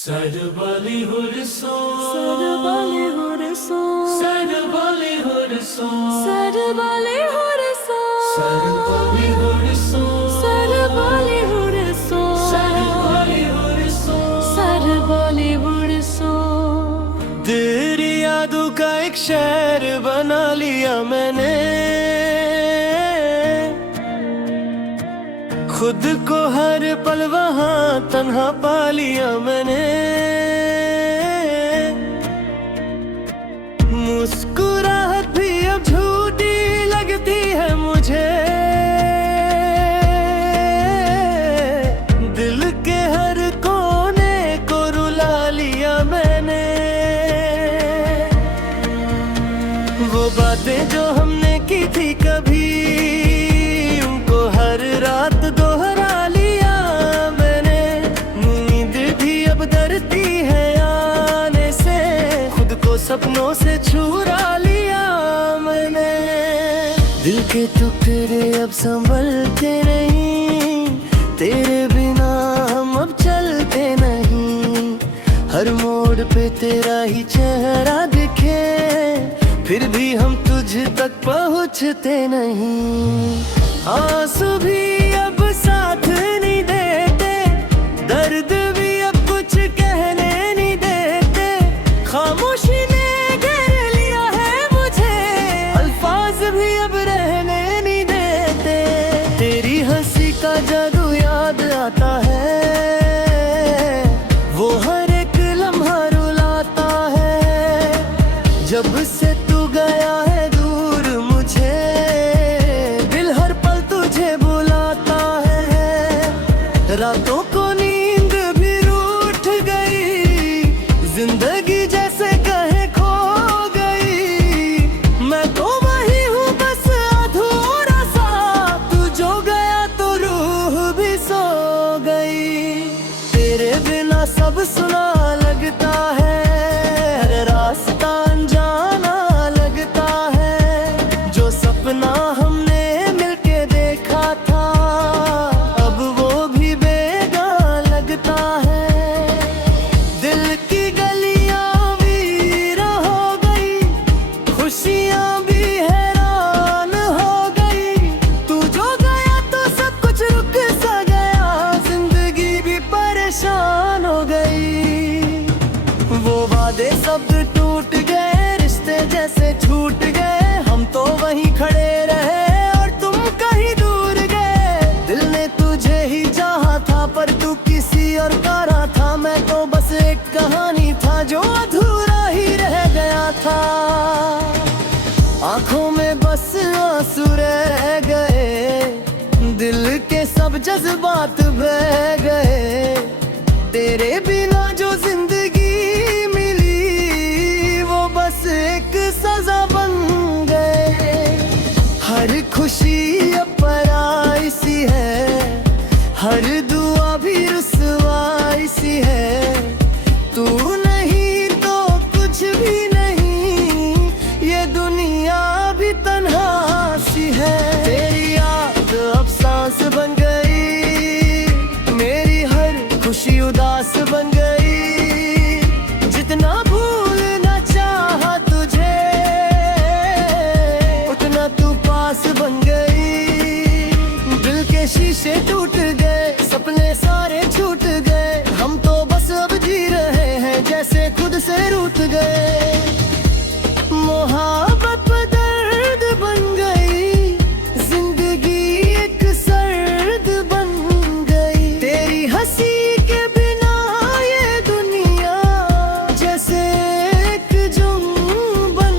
Sad Bollywood song. Sad Bollywood song. Sad Bollywood song. Sad Bollywood song. Sad Bollywood song. Sad Bollywood song. Sad Bollywood song. Sad Bollywood song. तेरी यादों का एक शहर बना लिया मैंने, खुद को हर पल वहाँ तन्हा पा लिया मैंने। मुस्कुराहट भी अब झूठी लगती है मुझे, दिल के हर कोने को रुला लिया मैंने। वो बातें जो हमने की थी कभी, उनको हर रात दोहरा लिया मैंने। नींद भी अब डरती है आने से, खुद को सपनों से छुरा लिया मैंने। दिल के टुकड़े अब संभलते नहीं, तेरे बिना हम अब चलते नहीं। हर मोड़ पे तेरा ही चेहरा दिखे, फिर भी हम तुझ तक पहुँचते नहीं। आंसू भी अब साथ नहीं देते, दर्द भी अब कुछ कहने नहीं देते। खामोशी ने घेर लिया है मुझे, अल्फाज भी अब रहने नहीं देते। तेरी हंसी का जादू याद आता है, वो हर एक लम्हा रुलाता है। जब से तू गया है दूर मुझे, दिल हर पल तुझे बुलाता है। रातों को नींद भी रूठ गई, जिंदगी जैसे कहे खो गई। मैं तो वही हूँ बस अधूरा सा, तू जो गया तो रूह भी सो गई। तेरे बिना सब सुना लगता है, हर रास्ता अनजाना लगता है। जो सपना हमने मिलके देखा था, अब वो भी बेगान लगता है। दिल की गलियां वीरान हो गई, खुशियां भी हैरान हो गई। तू जो गया तो सब कुछ रुक सा गया, जिंदगी भी परेशान हो गई। वो वादे सब टूट गए, रिश्ते जैसे छूट गए। हम तो वहीं खड़े रहे और तुम कहीं दूर गए। दिल ने तुझे ही चाहा था पर तू किसी और का रहा था। मैं तो बस एक कहानी था जो अधूरा ही रह गया था। आंखों में बस आंसू रह गए, दिल के सब जज्बात बह गए। तेरे बिना जो जिंदगी मिली, वो बस एक सजा बन गए। हर खुशी अब पराई सी है, हर दुआ भी रुसवाई सी है। तू नहीं तो कुछ भी नहीं, ये दुनिया भी तन्हा सी है। तेरी याद अब सांस बन गई, मेरी हर खुशी उदास बन गई। जितना भूलना चाहा तुझे, उतना तू पास बन गई। दिल के शीशे टूट गए, सपने सारे छूट गए। हम तो बस अब जी रहे हैं जैसे खुद से रूठ गए। मोहब्बत दर्द बन गई, जिंदगी एक सर्द बन गई। तेरी हंसी के बिना ये दुनिया जैसे एक जुम बन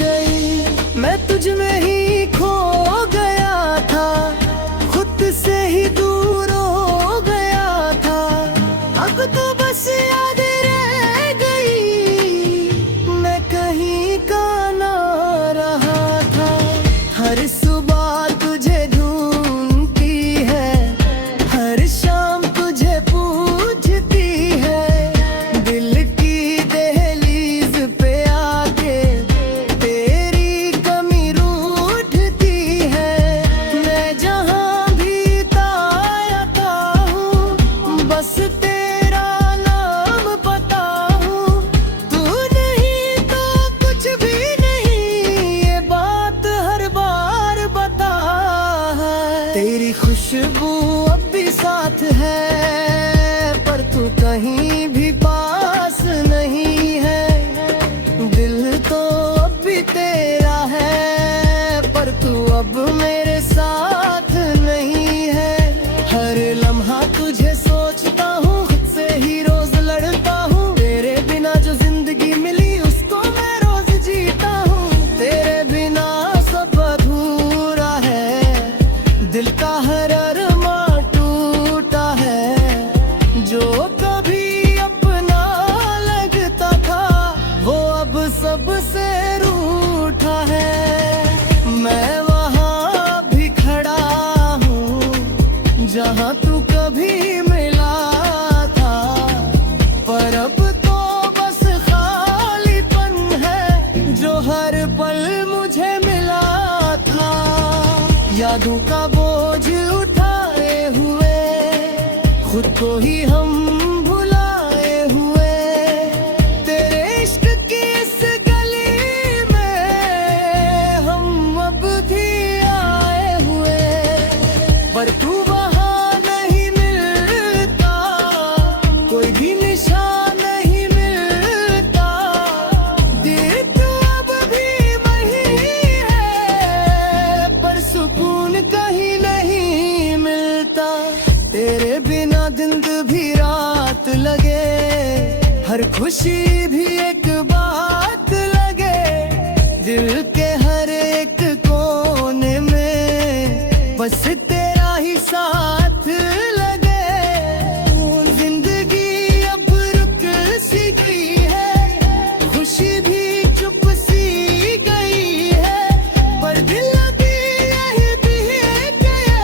गई। मैं तुझ में ही खो गया था, खुद से ही दूर हो गया था। अब तो बस याद रह गई, मैं कहीं का ना कहीं भी पास नहीं है, दिल तो अब भी तेरा है, पर तू अब मेरे साथ नहीं है। हर लम्हा तुझे सोचता हूँ, खुद से ही रोज लड़ता हूँ, तेरे बिना जो जिंदगी मिली उसको मैं रोज जीता हूँ। तेरे बिना सब अधूरा है, दिल का हर अरमां टूटा है, जो कभी अपना लगता था वो अब सबसे रूठा है। मैं वहाँ भी खड़ा हूँ जहाँ तू कभी मिला था, पर अब तो बस खालीपन है जो हर पल मुझे मिला था। यादों का बोझ उठाए हुए, खुद को ही हम भुलाए हुए, तेरे इश्क की इस गली में हम अब भी आए हुए, पर तू वहाँ नहीं मिलता, कोई भी निशान नहीं मिलता, दिल तू अब भी वही है, पर सुकून कहीं नहीं मिलता। तेरे बिना दिन भी रात लगे, हर खुशी भी एक बात लगे, दिल के हर एक कोने में बस तेरा ही साथ लगे। जिंदगी अब रुक सी गई है, खुशी भी चुप सी गई है, पर दिल अभी यही भी गए,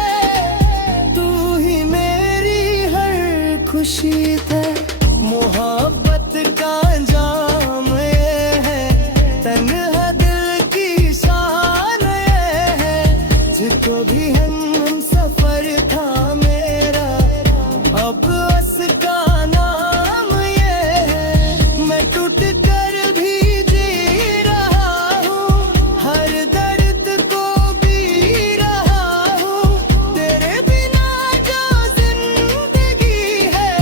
तू ही मेरी हर खुशी है। मोहब्बत का अंजाम ये है, तन्हा दिल की शान ये है, जिसको भी हम सफर था मेरा, अब उसका नाम ये है। मैं टूट कर भी जी रहा हूँ, हर दर्द को पी रहा हूँ, तेरे बिना जो जिंदगी है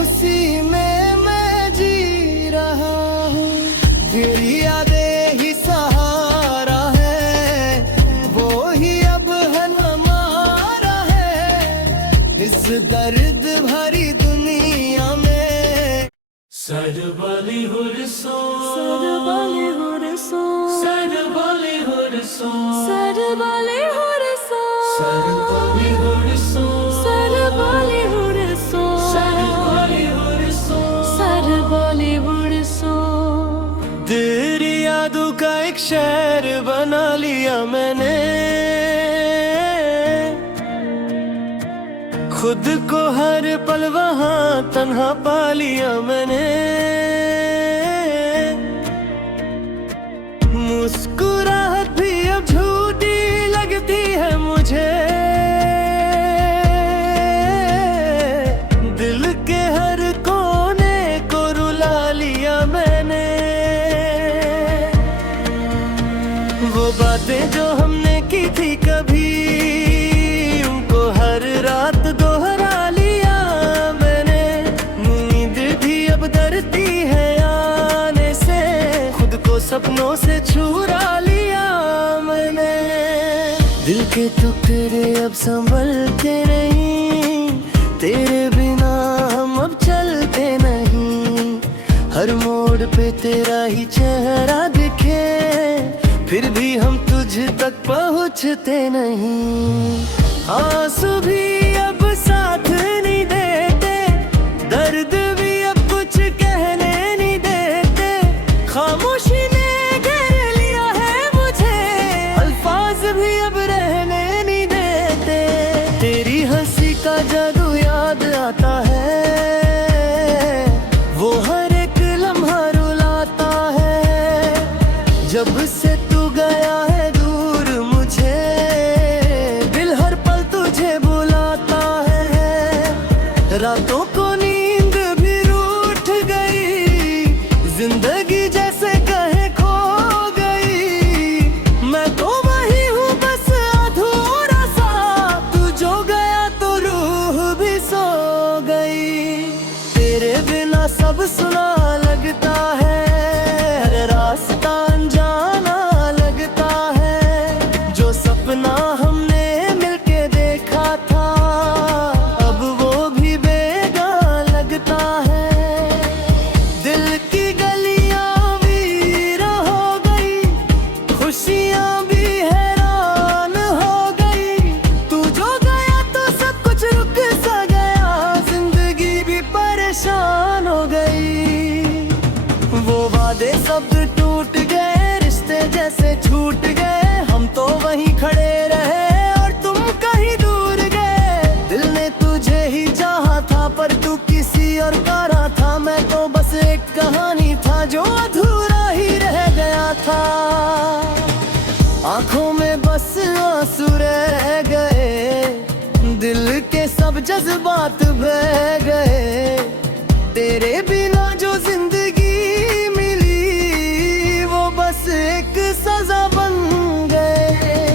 उसी में मैं जी रहा हूँ। तेरी यादें ही सहारा है, वो ही अब हमारा है, इस दर्द भरी दुनिया में। Sad Bollywood song. Sad Bollywood song. Sad Bollywood song. Sad Bollywood song. Sad Bollywood song. Sad Bollywood song. Sad Bollywood song. Sad Bollywood song. तेरी यादों का एक शहर बना लिया मैंने, खुद को हर पल वहाँ तन्हा पा लिया मैंने। मुस्कुराहट भी अब झूठी लगती है मुझे, दिल के हर कोने को रुला लिया मैंने। वो बातें जो हमने की थी कभी, उनको हर रात दोहरा लिया मैंने। नींद भी अब डरती है आने से, खुद को सपनों से छुरा लिया मैंने। दिल के टुकड़े अब संभलते नहीं, तेरे बिना हम अब चलते नहीं। हर मोड़ पे तेरा ही चेहरा दिखे, फिर भी हम तुझ तक पहुँचते नहीं। आंसू भी अब साथ नहीं देते, दर्द भी अब कुछ कहने नहीं देते, खामोशी ने घेर लिया है मुझे, अल्फाज भी अब रहने नहीं देते। तेरी हंसी का जादू याद आता है, वो हर एक लम्हा रुलाता है, जब से तू गया है दूर मुझे, दिल हर पल तुझे बुलाता है। रातों को नींद भी रूठ गई, जिंदगी जैसे कहे खो गई। मैं तो वही हूँ बस अधूरा सा, तू जो गया तो रूह भी सो गई। तेरे बिना सब सुना लगता है, हर रास्ता अनजाना लगता है। जो सपना हमने मिलके देखा था, अब वो भी बेगां लगता है। दिल की गलियां वीरां हो गई, खुशियां भी हैरान हो गई। तू जो गया तो सब कुछ रुक सा गया, जिंदगी भी परेशान हो गई। वो वादे सब टूट गए, रिश्ते जैसे छूट गए। हम तो वहीं खड़े रहे और तुम कहीं दूर गए। दिल ने तुझे ही चाहा था पर तू किसी और का रहा था। मैं तो बस एक कहानी था जो अधूरा ही रह गया था। आंखों में बस आंसू रह गए, दिल के सब जज्बात बह गए। तेरे बिना जो जिंदगी मिली, वो बस एक सजा बन गए।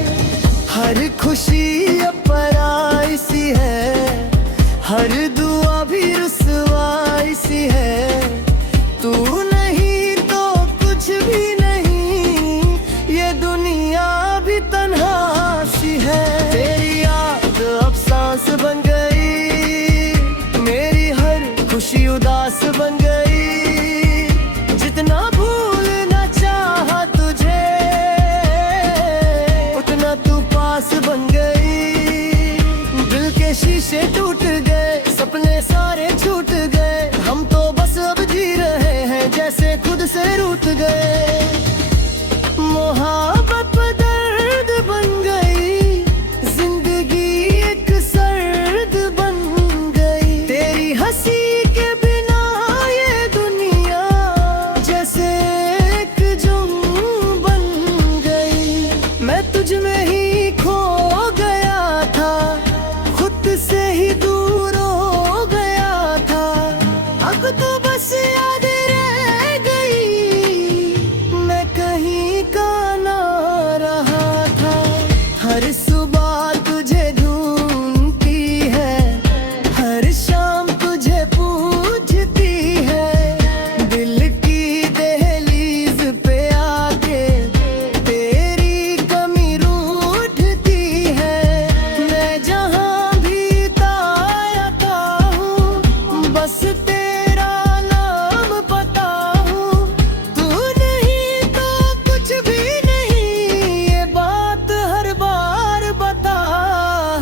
हर खुशी अब पराई सी है, हर दुआ भी रुसवाई सी है। तू नहीं तो कुछ भी नहीं, ये दुनिया भी तन्हा सी है। तेरी याद अब सांस बन गई, मेरी हर खुशी उदास बन गई। जितना भूलना चाहा तुझे, उतना तू पास बन गई। दिल के शीशे टूट गए, सपने सारे छूट गए। हम तो बस अब जी रहे हैं जैसे खुद से रूठ गए। मोहब्बत दर्द बन गई, जिंदगी एक सर्द बन गई। तेरी हंसी के बिना ये दुनिया जैसे एक जुर्म बन गई। मैं तुझ में ही खो गया था, खुद से ही दूर हो गया था। अब तो बस याद रह गई, मैं कहीं का ना रहा था। हर सुबह तुझे ढूंढती है, हर शाम तुझे पूछती है। दिल की दहलीज पे आके तेरी कमी रूठती है। मैं जहाँ भी आता हूँ, बस तेरा नाम पता हूँ। तू नहीं तो कुछ भी नहीं, ये बात हर बार बता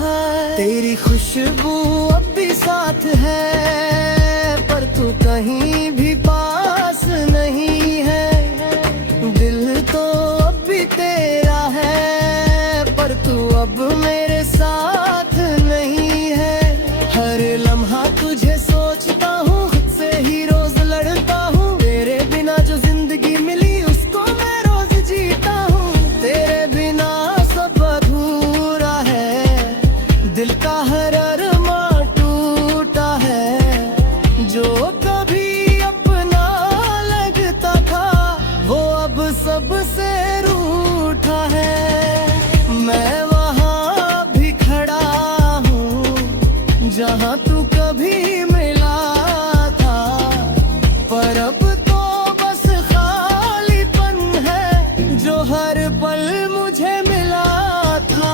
है। तेरी खुशबू अब भी साथ है, पर तू कहीं भी पास नहीं है। दिल तो अब भी तेरा है, पर तू अब मेरे साथ नहीं है। हर लम्हा तुझे सोचता हूँ, खुद से ही रोज लड़ता हूँ। तेरे बिना जो जिंदगी मिली, उसको मैं रोज जीता हूँ। तेरे बिना सब अधूरा है, दिल का हर अरमां टूटा है। जो कभी अपना लगता था, वो अब सबसे रूठा है। मैं वहाँ भी खड़ा हूँ जहाँ तू कभी मिला था, पर अब तो बस खालीपन है जो हर पल मुझे मिला था।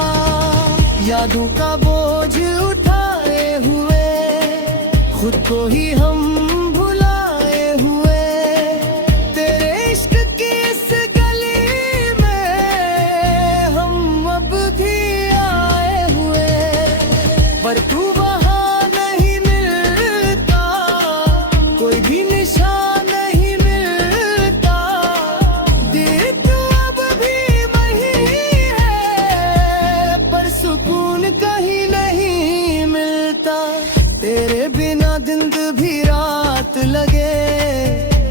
यादों का बोझ उठाए हुए, खुद को ही हम भुलाए हुए। तेरे इश्क की इस गली में हम अब भी आए हुए, पर तू वहाँ नहीं मिलता, कोई भी निशान नहीं मिलता। दिल तू अब भी वही है, पर सुकून कहीं नहीं मिलता। तेरे बिना दिन भी रात लगे,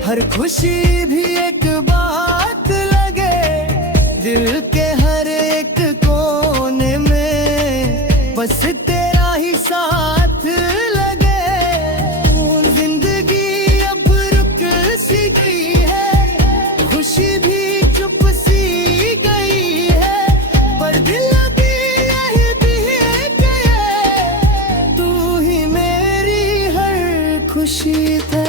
हर खुशी भी एक बात लगे। दिल के हर एक कोने में बस तेरा ही साथ लगे। जिंदगी अब रुक सी गई है, खुशी भी चुप सी गई है, पर दिल अभी यही देख गए। तू ही मेरी हर खुशी है।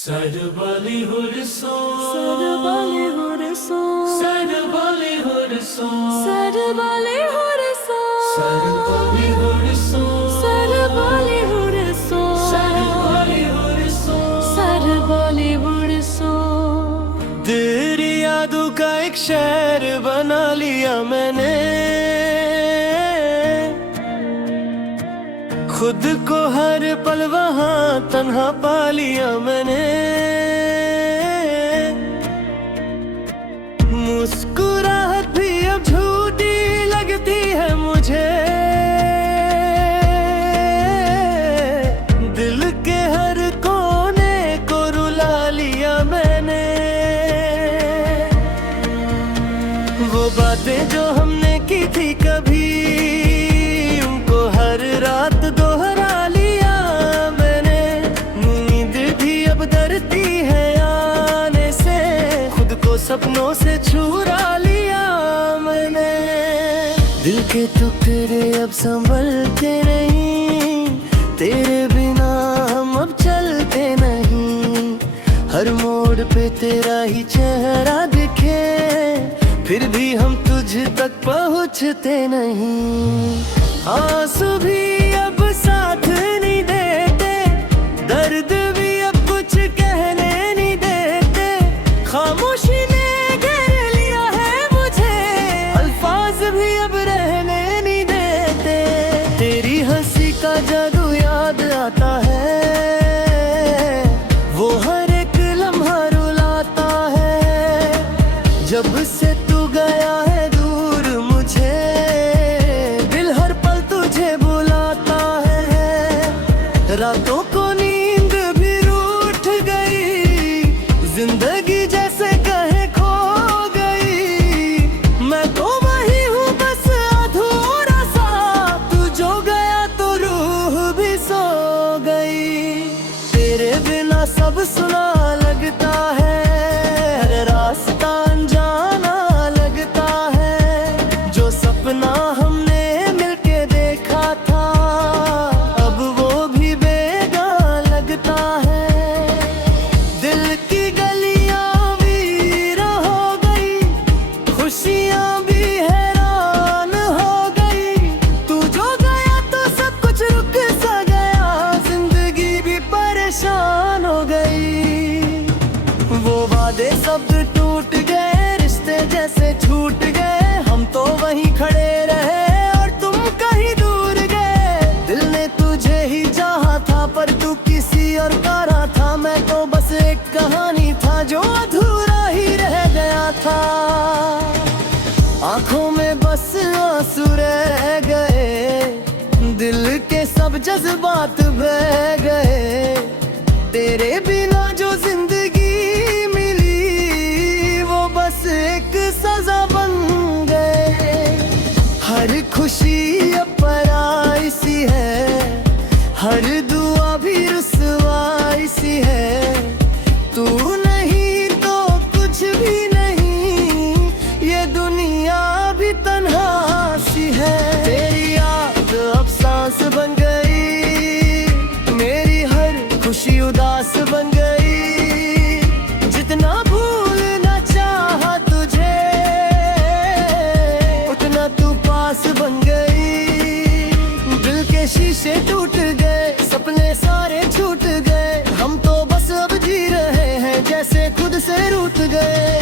Sad Bollywood song. Sad Bollywood song. Sad Bollywood song. Sad Bollywood song. Sad Bollywood song. Sad Bollywood song. Sad Bollywood song. Sad Bollywood song. तेरी यादों का एक शहर बना लिया मैंने, खुद को हर पल वहाँ तन्हा पा लिया मैंने। मुस्कुराहट भी अब झूठी लगती है मुझे, दिल के हर कोने को रुला लिया मैंने। वो बातें जो हमने की थी कभी, उनको हर रात दोहरा लिया मैंने। नींद भी अब डरती है आने से, खुद को सपनों से छुरा लिया मैंने। दिल के टुकड़े अब संभलते नहीं, तेरे बिना हम अब चलते नहीं। हर मोड़ पे तेरा ही चेहरा दिखे, फिर भी हम तुझ तक पहुँचते नहीं। आंसू भी अब साथ नहीं देते, दर्द भी अब कुछ कहने नहीं देते। खामोशी ने घेर लिया है मुझे, अल्फाज भी अब रहने नहीं देते। तेरी हंसी का जादू याद आता है, वो हर एक लम्हा रुलाता है। जब से तू गया है दूर मुझे, दिल हर पल तुझे बुलाता है। रातों को नींद भी रूठ गई, जिंदगी जैसे कहे खो गई। मैं तो वही हूँ बस अधूरा सा, तू जो गया तो रूह भी सो गई। तेरे बिना सब सुना लगता है, हर रास्ता अनजाना लगता है। जो सपना हमने मिलके देखा था, अब वो भी बेगां लगता है। दिल की गलियां वीरान हो गई, खुशियां भी हैरान हो गई। तू जो गया तो सब कुछ रुक सा गया, जिंदगी भी परेशान हो गई। वो वादे सब टूट गए, रिश्ते जैसे छूट गए। हम तो वहीं खड़े रहे और तुम कहीं दूर गए। दिल ने तुझे ही चाहा था पर तू किसी और का रहा था। मैं तो बस एक कहानी था जो अधूरा ही रह गया था। आंखों में बस आंसू रह गए, दिल के सब जज्बात बह गए। तेरे बिना जो जिंदगी मिली, वो बस एक सजा बन गए। हर खुशी अब पराई सी है, हर दुआ भी रुसवाई सी है। तू नहीं तो कुछ भी नहीं, ये दुनिया भी तन्हा सी है। तेरी याद अब सांस बन गई, मेरी हर खुशी उदास बन गई। जितना भूलना चाहा तुझे, उतना तू पास बन गई। दिल के शीशे टूट गए, सपने सारे छूट गए। हम तो बस अब जी रहे हैं जैसे खुद से रूठ गए।